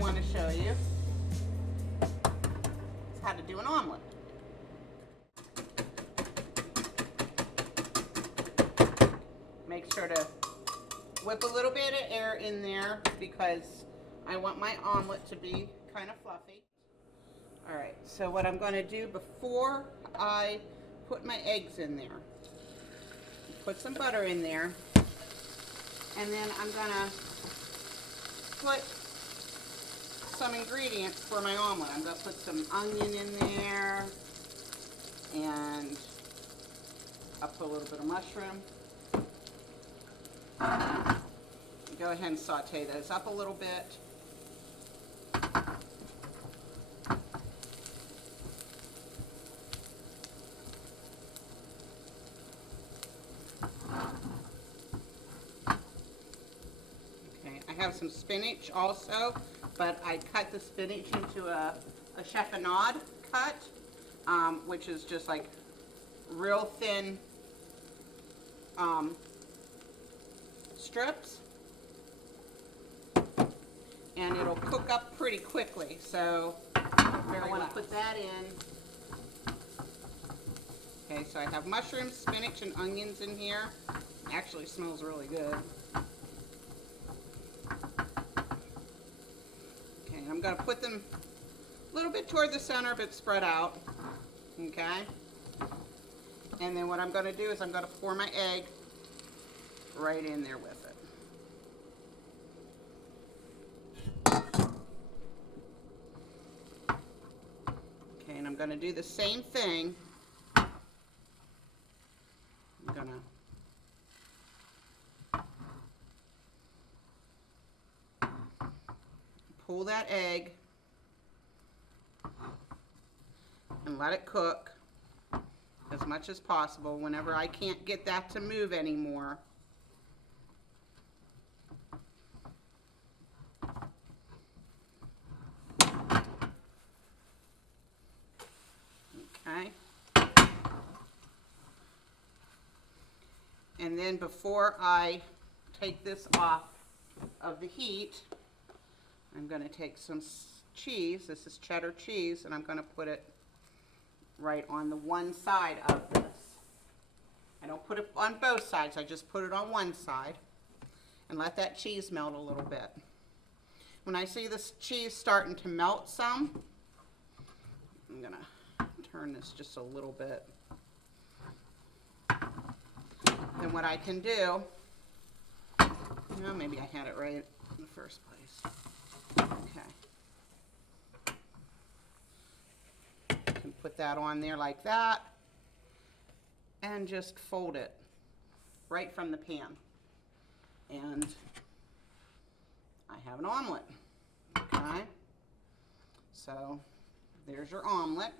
want to show you is how to do an omelet. Make sure to whip a little bit of air in there because I want my omelet to be kind of fluffy. Alright, so what I'm going to do before I put my eggs in there, put some butter in there, and then I'm going to put some ingredients for my omelet. I'm going to put some onion in there, and I'll put a little bit of mushroom. Go ahead and saute those up a little bit. Okay, I have some spinach also, but I cut the spinach into a chiffonade cut, which is just like real thin strips, and it'll cook up pretty quickly, so I want to put that in. Okay, so I have mushrooms, spinach, and onions in here. Actually smells really good. Okay, I'm going to put them a little bit toward the center, but spread out. Okay, and then what I'm going to do is I'm going to pour my egg right in there with it. Okay, and I'm going to do the same thing. I'm going to pull that egg and let it cook as much as possible. Whenever I can't get that to move anymore, okay. And then before I take this off of the heat, I'm going to take some cheese. This is cheddar cheese, and I'm going to put it right on the one side of this. I don't put it on both sides, I just put it on one side and let that cheese melt a little bit. When I see this cheese starting to melt some, I'm going to turn this just a little bit. Then what I can do, maybe I had it right in the first place. Okay. Can put that on there like that and just fold it right from the pan, and I have an omelet. Okay, so there's your omelet.